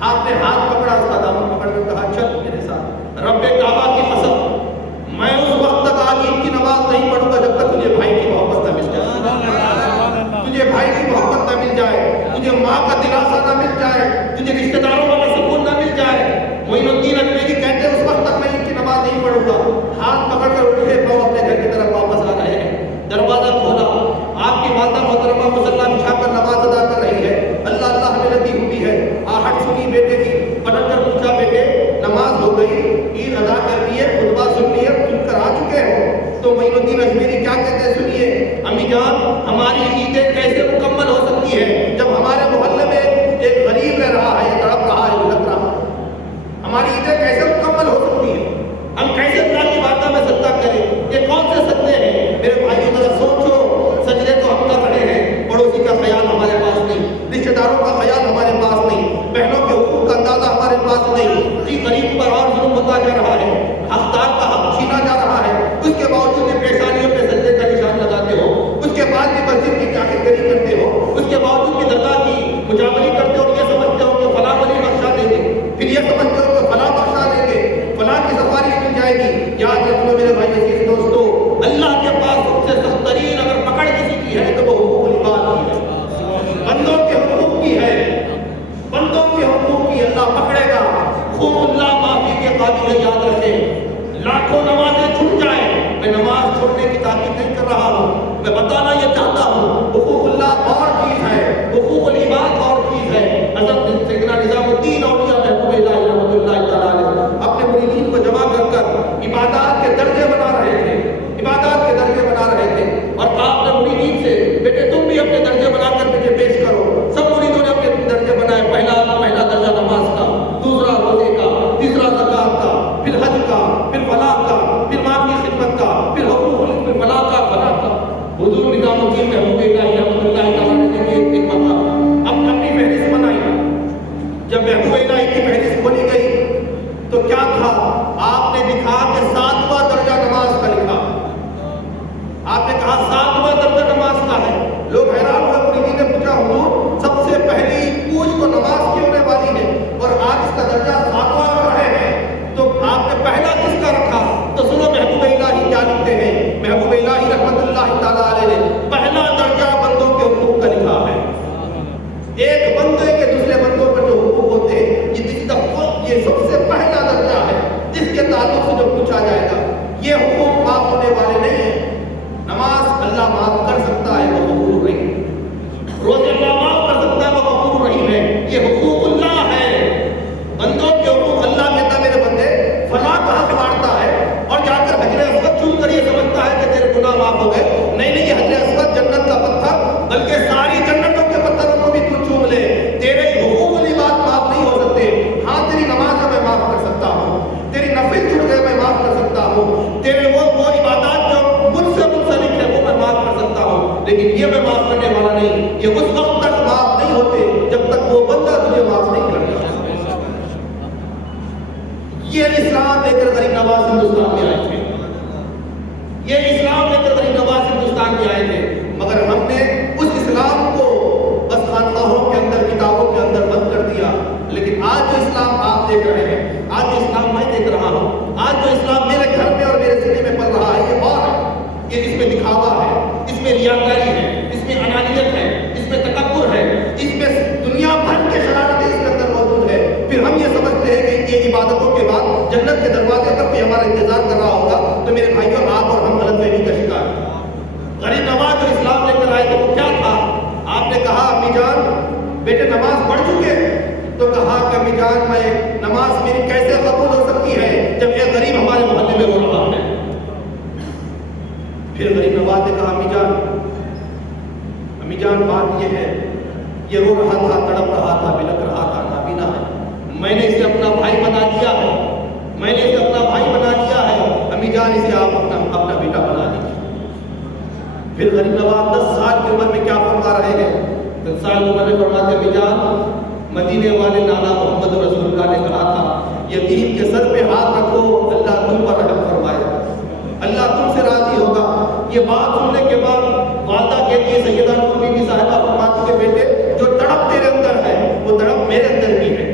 آپ نے ہاتھ پکڑا، اس کا دامن پکڑ کر کہا چل میرے ساتھ، رب کعبہ کی قسم میں اس وقت تک آج عید کی نماز نہیں پڑھوں گا جب تک تجھے بھائی کی محبت نہ مل جائے، تجھے بھائی کی محبت نہ مل جائے، تجھے ماں کا دلاسا نہ مل جائے، تجھے رشتہ داروں والا سکون نہ مل جائے. معین الدین اجمیری کہتے ہیں اس وقت تک میں عید کی نماز نہیں پڑھوں گا. ہاتھ پکڑ کر اٹھے، وہ اپنے گھر کی طرف واپس آ رہے ہیں. دروازہ کھولا، آپ کی والدہ محترمہ مصلی بچھا کر نماز ادا کر رہی ہے. اللہ اللہ ہمیں لگی ہوئی ہے. آہٹ سنی بیٹے کی، پلٹ کر پوچھا بیٹے نماز ہو گئی، عید ادا کر لی ہے، خطبہ سن لی ہے، سن کر آ چکے ہو؟ تو معین الدین اجمیری کیا کہتے ہیں سنیے. امی جان، ہماری عیدیں کیسے مکمل ہو سکتی ہے جب ہمارے محلے میں ایک غریب رہ رہا ہے، تڑپ رہا ہے، بھٹک رہا ہے؟ ہماری عیدیں کیسے مکمل ہو سکتی ہیں؟ ہم کیسے اللہ کی باتوں میں سجدہ کریں؟ یہ کون سے سجدے ہیں میرے بھائیوں؟ ذرا سوچو، سجدے تو ہم کر رہے ہیں، پڑوسی کا خیال ہمارے پاس نہیں، رشتے داروں کا خیال ہمارے پاس نہیں، بہنوں کے حقوق کا اندازہ ہمارے پاس نہیں. جی غریب پر اور ظلم ہوتا جا رہا ہے، حقدار کا حق چھینا جا رہا ہے، اس کے باوجود بھی پیشانیوں پہ سجدے کا نشان لگاتے ہو، اس کے بعد بھی مسجد کی چاکر گری کرتے ہو، اس کے باوجود بھی ہو گئے. نہیں نہیں، یہ حجر اسود جنت کا پتھر، بلکہ ساری جنتوں کے پتھروں کو بھی تو چوم لے، تیرے حقوق والی بات معاف نہیں ہو سکتے. ہاں تیری نماز میں معاف کر سکتا ہوں، تیری نفل چھوٹ گئے میں معاف کر سکتا ہوں، تیرے وہ عبادات جو مجھ سے منسلک ہے وہ میں معاف کر سکتا ہوں، لیکن یہ میں معاف کرنے والا نہیں. یہ اس وقت تک معاف نہیں ہوتے جب تک وہ بندہ تجھے معاف نہیں کرتا. یہ اسلام لے کر غریب نواز ہندوستان میں آئے تھے، یہ اسلام لے کر غریب نواز ہندوستان میں آئے تھے، مگر ہم نے اس اسلام کو بس خانقاہوں کے اندر، کتابوں کے اندر بند کر دیا. لیکن آج جو اسلام آپ دیکھ رہے ہیں، آج جو اسلام میں دیکھ رہا ہوں، آج جو اسلام میرے گھر میں اور میرے سینے میں پل رہا ہے، یہ اور ہے. یہ اس میں دکھاوا ہے، اس میں ریاکاری ہے، اس میں انانیت ہے، اس میں تکبر ہے، اس میں دنیا بھر کے شرارتیں اس کے اندر موجود ہے. پھر ہم یہ سمجھتے ہیں کہ یہ عبادتوں کے بعد جنت کے دروازے تک کوئی ہمارا انتظار کر رہا ہوگا. تو میرے بھائیوں، آپ اور ہم غلط فہمی کا شکار ہیں. غریب نواز جو اسلام لے کر آئے تھے وہ کیا تھا؟ آپ نے کہا امی جان بیٹے نماز پڑھ چکے؟ تو کہا کہ امی جان میں نماز میری کیسے قبول ہو سکتی ہے جب ایک غریب ہمارے محلے میں رو رہا ہے. پھر غریب نواز نے کہا امی جان بات یہ ہے، یہ رو رہا تھا، تڑپ رہا تھا، بلک رہا تھا، نابینا ہے، میں نے اسے اپنا بھائی بنا دیا ہے، میں نے اسے اپنا بھائی بنا دیا ہے. امی جان اسے آپ اپنا بیٹا بنا دیجیے. پھر غریب نواز 10 سال کی عمر میں کیا فرما رہے ہیں؟ 10 سال کی عمر میں فرماتے امی جان مدینے والے نانا محمد رسول اللہ نے کہا تھا یتیم کے سر پہ ہاتھ رکھو، اللہ تم پر رحم فرمائے، اللہ تم سے راضی ہوگا. یہ بات سننے کے بعد والدہ کہتی ہے، سیدہ نور بی بی صاحبہ فرماتی ہے بیٹے جو تڑپ تیرے اندر ہے وہ تڑپ میرے اندر بھی ہے.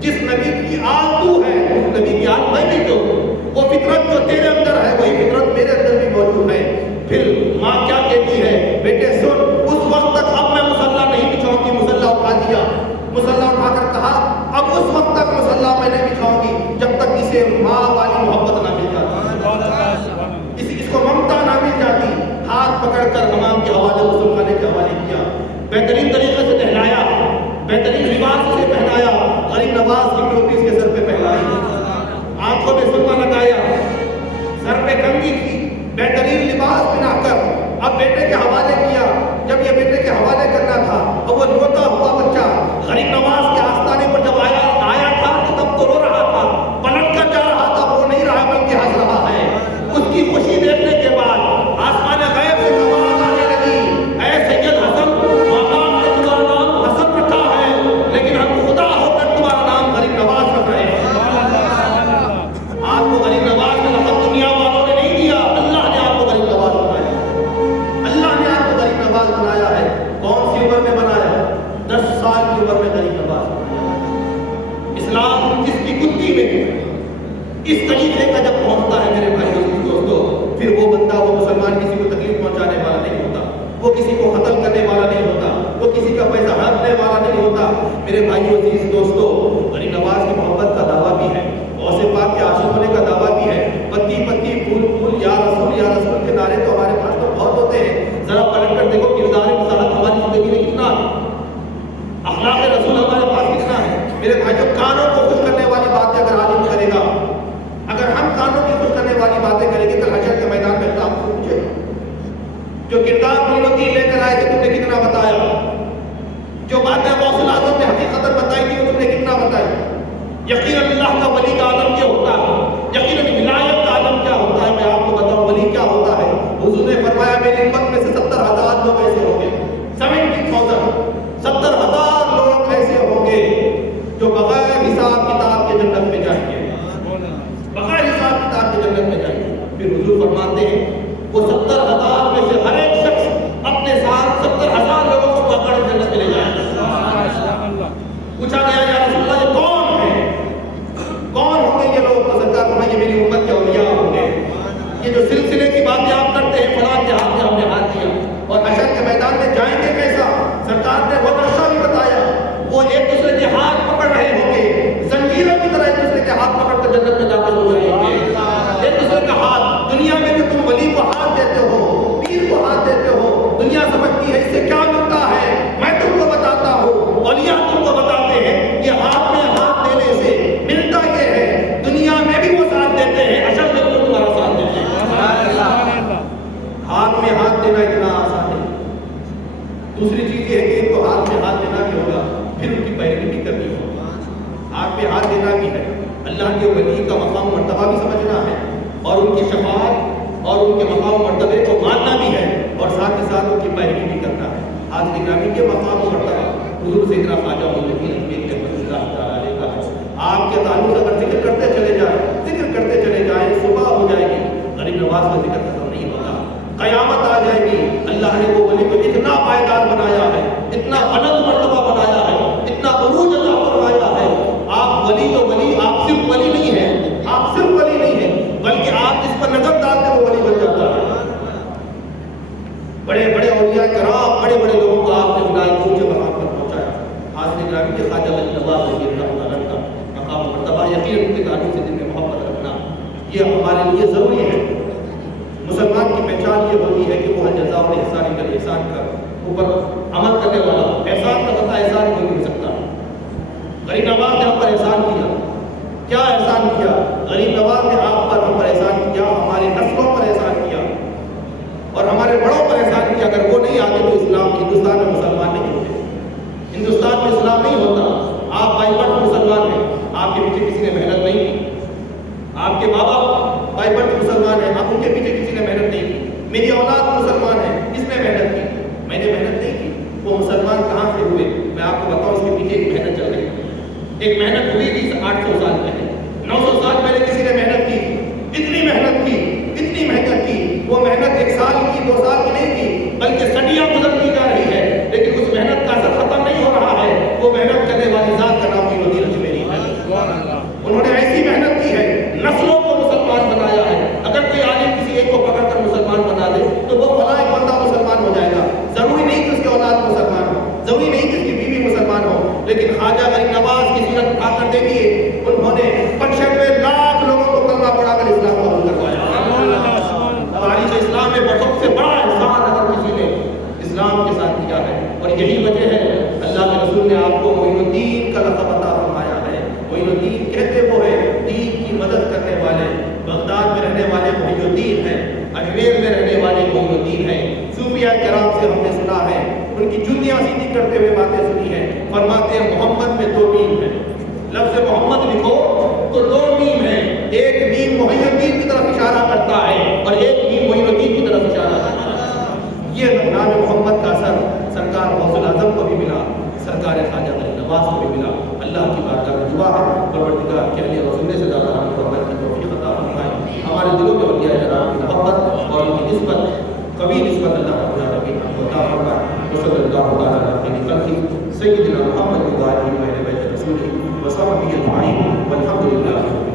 جس نبی کی آل تو ہے اس نبی کی آل میں بھی تو ہوں. وہ فطرت جو تیرے اندر ہے وہی فطرت میرے اندر بھی موجود ہے. پھر ماں کیا کہتی ہے؟ بیٹے سن، اس وقت تک اب میں مصلی نہیں بچھاؤں گی. مصلی اٹھا دیا، مصلی اٹھا کر کہا اب اس وقت تک مصلی میں نہیں بچھاؤں گی جب تک اسے ماں والی محبت نہ مل جاتی، اس کو ممتا نہ مل جاتی. ہاتھ پکڑ کر حمام کے حوالے، غسل خانے کے حوالے کیا، بہترین طریقے سے نہلایا، بہترین لباس سے پہنایا، غریب نواز کی ٹوپی اس کے سر پہ پہنائی، آنکھوں میں سرما لگایا، سر پہ کنگھی کی، بہترین لباس پہنا کر اب بیٹے کے حوالے کیا. جب یہ بیٹے کے حوالے کرنا تھا اب وہ روتا ہوا بچہ غریب نواز کے آستانے پر جب آیا تھا تو تب تو رو رہا تھا، پلٹ کر جا رہا تھا، رو نہیں رہا بلکہ ہنس رہا ہے. اس کی خوشی دیکھنے کے بعد آسمان غیب سے آواز آنے لگی، اے سید حسن، ماں نے تمہارا نام حسن رکھا ہے لیکن ہم خدا ہو کر تمہارا نام غریب نواز رکھ رہے ہیں. آپ کو غریب نواز کا لقب دنیا والوں نے نہیں دیا، اللہ نے آپ کو غریب نواز بنایا، اللہ نے آپ کو غریب نواز بنایا ہے. کون سی عمر میں بنایا؟ 10 سال کی عمر میں غریب نواز بنایا. اسلام جس کی کتی میں اس طریقے کا جب پہنچتا ہے میرے بھائیوں دوستوں، پھر وہ بندہ، وہ مسلمان کسی کو تکلیف پہنچانے والا نہیں ہوتا، وہ کسی کو قتل کرنے والا نہیں ہوتا، وہ کسی کا پیسہ ہڑپنے والا نہیں ہوتا. میرے بھائیوں عزیز دوستوں، غریب نواز کی محبت کا دعویٰ بھی ہے، غوث پاک کے عاشق ہونے کا دعویٰ بھی ہے. پتی پتی پھول پھول یا رسول کے نعرے تو ہمارے پاس تو بہت ہوتے ہیں. ذرا پلٹ کر دیکھو کردار رسالت ہماری زندگی میں کتنا ہے، اخلاق رسول ہمارے پاس کتنا ہے. میرے بھائیوں، کانوں کو خوش کرنے والی باتیں اگر عالم کرے گا، اگر ہم کانوں کی خوش کرنے والی باتیں کریں گے، کل حشر کے میدان میں اللہ ہم سے پوچھے گا جو کردار مولوی لے کر آئے تھے تم نے کتنا بتایا، جو باتیں غوث الاعظم نے حقیقت بتائی تھی وہ تم نے کتنا بتائی. یقیناً اللہ کا ولی کا عالم کیا ہوتا ہے، یقیناً ولایت کا عالم کیا ہوتا ہے. میں آپ کو بتاؤں ولی کیا ہوتا ہے. حضور نے فرمایا میری امت میں سے 70,000 لوگ ایسے ہوں گے، 70,000 لوگ ایسے ہوں گے جو بغیر حساب کتاب کے جنت میں جائیں گے، بغیر حساب کتاب کے جنت میں جائیں گے. پھر حضور فرماتے ہیں وہ 70,000 میں سے ہر ایک شخص اپنے ساتھ 70,000 لوگوں کو پکڑ جنت میں لے جائیں گے. پوچھا گیا یا رسول اللہ یہ کون ہے، کون ہوں گے یہ لوگ؟ تو سرکار فرمائے یہ میری امت کے اولیاء ہوں گے. یہ جو سلسلے کی باتیں آپ کرتے ہیں، فلاں کے ہاتھ میں ہم نے ہاتھ دیا اور حشر کے میدان میں جائیں گے کیسا، سرکار نے وہ نقشہ بھی بتایا. وہ ایک دوسرے کے ہاتھ پکڑ رہے ہوں گے، زنجیروں کی طرح ایک دوسرے کے ہاتھ پکڑ کر جنت میں داخل ہو جائیں گے. ایک دوسرے کا ہاتھ، دنیا میں بھی تم ولی کو ہاتھ دیتے ہو، پیر کو ہاتھ دیتے ہو، دنیا سمجھتی ہے اس سے کیا ملتا ہے. میں تم کو بتاتا ہوں، اولیاء تم کو بتاتے ہیں یہ ہاتھ میں ہاتھ دینے سے ملتا یہ ہے، دنیا میں بھی وہ ساتھ دیتے ہیں، اصل میں وہ تمہارا ساتھ دیتے ہیں. ہاتھ میں ہاتھ دینا اتنا آسان نہیں. دوسری چیز یہ ہے کہ ایک تو ہاتھ میں ہاتھ دینا بھی ہوگا، پھر ان کی پیروی بھی کرنی ہوگی. ہاتھ میں ہاتھ دینا بھی ہے، اللہ کے ولی کا مقام مرتبہ بھی سمجھنا ہے، اور ان کی شفاعت اور ان کے مقام مرتبے کو ماننا بھی ہے، اور ساتھ ہی ساتھ ان کی پیروی بھی کرنا ہے. آج نگرانی کے مقام مرتبہ حضور سیدنا خواجہ معین الدین اجمیری رحمۃ اللہ تعالیٰ علیہ کا ہے. آپ کے تعلق سے اگر ذکر کرتے چلے جائیں صبح ہو جائے گی، غریب نواز کا ذکر ختم نہیں ہوگا. قیامت آ جائے گی. اللہ نے وہ ولی کو اتنا پائیدار بنایا ہے، اتنا بلند مرتبہ بنایا ہے، اتنا عروج عطا فرمایا ہے. آپ ولی تو ولی، آپ صرف ولی نہیں ہیں، آپ صرف ولی نہیں ہیں، بلکہ آپ جس پر نظر ڈالتے وہ ولی بن جاتا ہے. بڑے بڑے اولیاء کرام، بڑے بڑے لوگوں کو آپ نے ولایت کے اونچے مقام پر پہنچایا. آج نگرانی کے خواجہ غریب نواز رضی اللہ عنہ کا مقام مرتبہ یقیناً ان کے تعلق سے دل میں محبت رکھنا یہ ہمارے لیے ضروری ہے. مسلمان کی پہچان یہ ہوتی ہے کہ وہ الجزاء والاحسان الا الاحسان کا اوپر عمل کرنے والا. احسان کا بتا احسان کوئی نہیں سکتا. غریب نواز نے ہم پر احسان کیا. کیا احسان کیا؟ غریب نواز نے آپ پر، ہم پر احسان کیا، ہماری نسلوں پر احسان کیا اور ہمارے بڑوں پر احسان کیا. اگر وہ نہیں آتے تو اسلام ہندوستان میں مسلمان نہیں ہوتے، ہندوستان میں اسلام نہیں ہوتا. آپ بائی برتھ مسلمان ہیں، آپ کے پیچھے کسی نے محنت نہیں کی. آپ کے ماں باپ بائی برتھ مسلمان ہیں، آپ ان کے پیچھے کسی نے محنت نہیں کی. میری اولاد مسلمان ہے، کس نے محنت کی؟ میں نے محنت نہیں کی. وہ مسلمان کہاں سے ہوئے؟ میں آپ کو بتاؤں، اس کے پیچھے ایک محنت چل رہی ہے. ایک محنت ہوئی تھی 800 سال پہلے، 900 سال پہلے کسی نے محنت کی. اتنی محنت کی، اتنی محنت کی. وہ محنت 1 سال کی، 2 سال کی نہیں کی، بلکہ صدیاں گزرتی جا رہی ہے. لیکن اس محنت کا اثر ختم نہیں ہو رہا ہے. وہ محنت کرنے والی ذات کا نام معین الدین اجمیری ہے. انہوں نے ایسی محنت کی ہے، نسلوں کو مسلمان بنایا ہے. اگر کوئی عالم کسی ایک کو پکڑ کر مسلمان بنا دے تو وہ فلاں ایک بندہ مسلمان ہو جائے گا. ضروری نہیں کہ اس کی اولاد مسلمان ہو، ضروری نہیں کہ اس کی بیوی مسلمان ہو. لیکن خواجہ غریب نواز کی سیرت اٹھا کر دیکھیے، انہوں نے 95 لاکھ لوگوں کو کلمہ پڑھا کر اسلام قبول کروایا. تاریخ اسلام میں سب سے بڑا احسان اگر کسی نے اسلام کے ساتھ کیا ہے، اور یہی وجہ ہے اللہ کے رسول نے آپ کو معین الدین کا لقب عطا فرمایا ہے. معین الدین کہتے وہ ہے دین کی مدد کرنے والے. بغداد میں رہنے والے محی الدین ہیں، اجمیر میں رہنے والے معین الدین ہیں. صوفیاء کرام سے ہم نے سنا ہے، ان کی جوتیاں سیدھی کرتے ہوئے باتیں سنی ہیں. فرماتے ہیں محمد میں 2 میم ہیں. لفظ محمد لکھو تو 2 میم ہیں. ایک میم محی الدین کی طرف اشارہ کرتا ہے اور ایک میم معین الدین کی طرف اشارہ کرتا ہے. یہ نام محمد کا اثر سرکار غوث الاعظم کو بھی ملا، سرکار خواجہ غریب نواز کو بھی ملا. اللہ کی بارگاہ میں دعا ہے پروردگار کہ علی رسول سے زیادہ ہم کو عمل کی توفیق عطا فرمائے. ہمارے دلوں میں اولیاء کرام کی محبت اور ان کی نسبت، کبھی نسبت اللہ رب العالمین ہم کو عطا فرمائے. وصلی اللہ تعالی علی خیر خلقہ سیدنا محمد و علی بیت رسولہ و صحبہ اجمعین والحمد للہ.